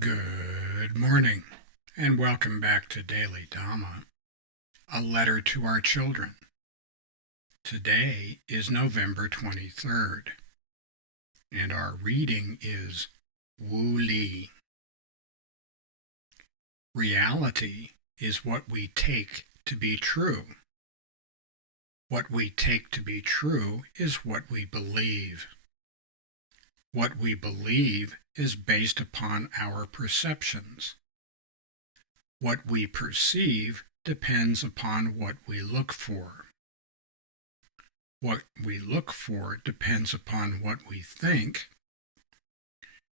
Good morning, and welcome back to Daily Dhamma, a letter to our children. Today is November 23rd, and our reading is Wu Li. Reality is what we take to be true. What we take to be true is what we believe. What we believe is based upon our perceptions. What we perceive depends upon what we look for. What we look for depends upon what we think.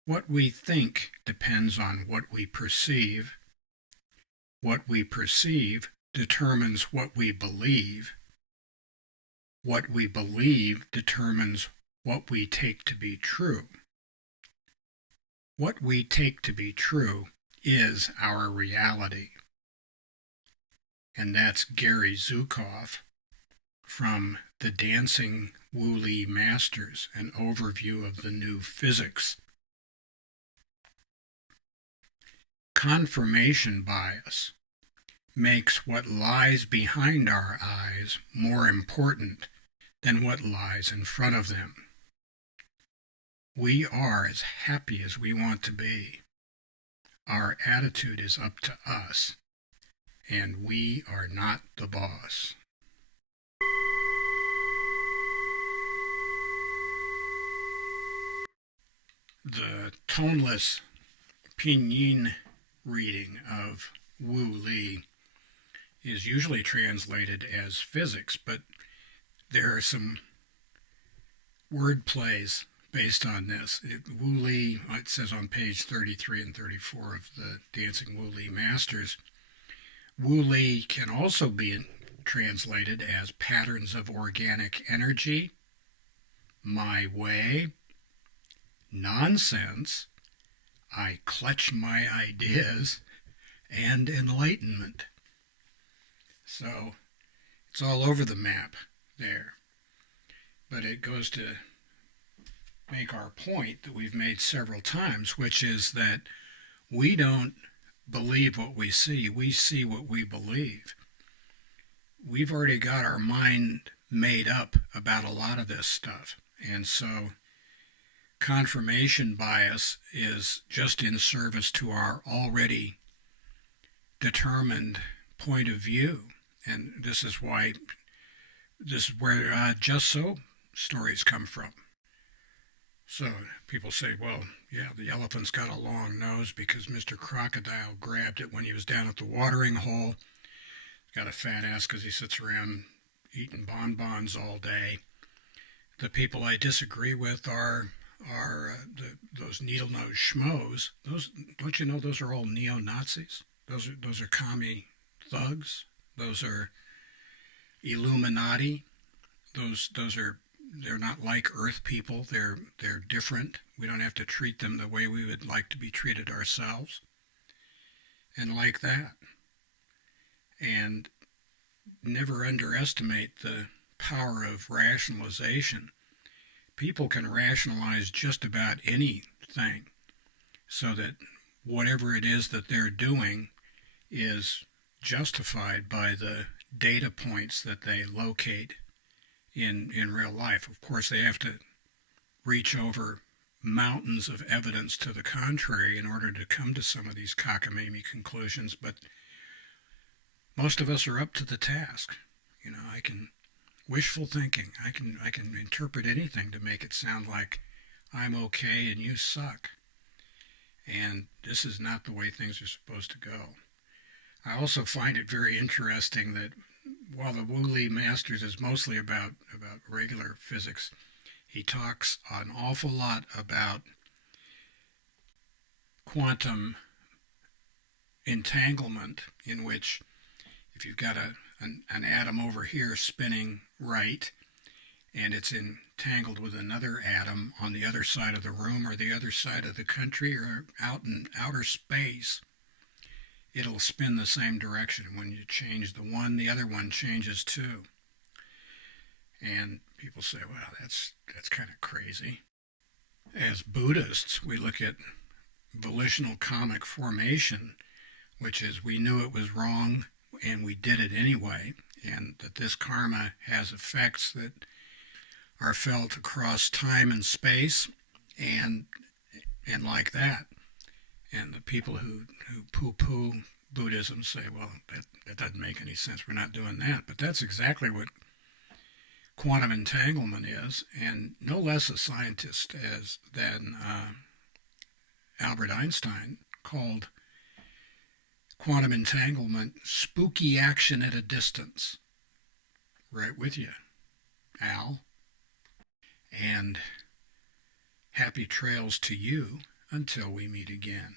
What we think depends on what we perceive. What we perceive determines what we believe. What we believe determines what we take to be true. What we take to be true is our reality. And that's Gary Zukav from the Dancing Wu Li Masters, an overview of the new physics. Confirmation bias makes what lies behind our eyes more important than what lies in front of them. We are as happy as we want to be. Our attitude is up to us, and we are not the boss. The toneless pinyin reading of Wu Li is usually translated as physics, but there are some word plays based on this. Wu Li, it says on page 33 and 34 of the Dancing Wu Li Masters, Wu Li can also be translated as patterns of organic energy, my way, nonsense, I clutch my ideas, and enlightenment. So it's all over the map there. But it goes to make our point that we've made several times, which is that we don't believe what we see what we believe. We've already got our mind made up about a lot of this stuff, and so confirmation bias is just in service to our already determined point of view. And this is where just so stories come from. So people say, well, yeah, the elephant's got a long nose because Mr. Crocodile grabbed it when he was down at the watering hole. He's got a fat ass because he sits around eating bonbons all day. The people I disagree with are those needle-nosed schmoes. Those, don't you know, those are all neo-Nazis? Those are commie thugs. Those are Illuminati. They're not like Earth people. They're different. We don't have to treat them the way we would like to be treated ourselves. And like that. And never underestimate the power of rationalization. People can rationalize just about anything so that whatever it is that they're doing is justified by the data points that they locate in real life. Of course, they have to reach over mountains of evidence to the contrary in order to come to some of these cockamamie conclusions, but most of us are up to the task. You know, I can wishful thinking. I can interpret anything to make it sound like I'm okay and you suck. And this is not the way things are supposed to go. I also find it very interesting that while the Wu Li Masters is mostly about regular physics, he talks an awful lot about quantum entanglement, in which if you've got an atom over here spinning right, and it's entangled with another atom on the other side of the room or the other side of the country or out in outer space, it'll spin the same direction. When you change the one, the other one changes too. And people say, well, that's kind of crazy. As Buddhists, we look at volitional comic formation, which is we knew it was wrong and we did it anyway, and that this karma has effects that are felt across time and space, and like that. And the people who poo-poo Buddhism say, well, that doesn't make any sense. We're not doing that. But that's exactly what quantum entanglement is, and no less a scientist than Albert Einstein called quantum entanglement spooky action at a distance. Right with you, Al. And happy trails to you until we meet again.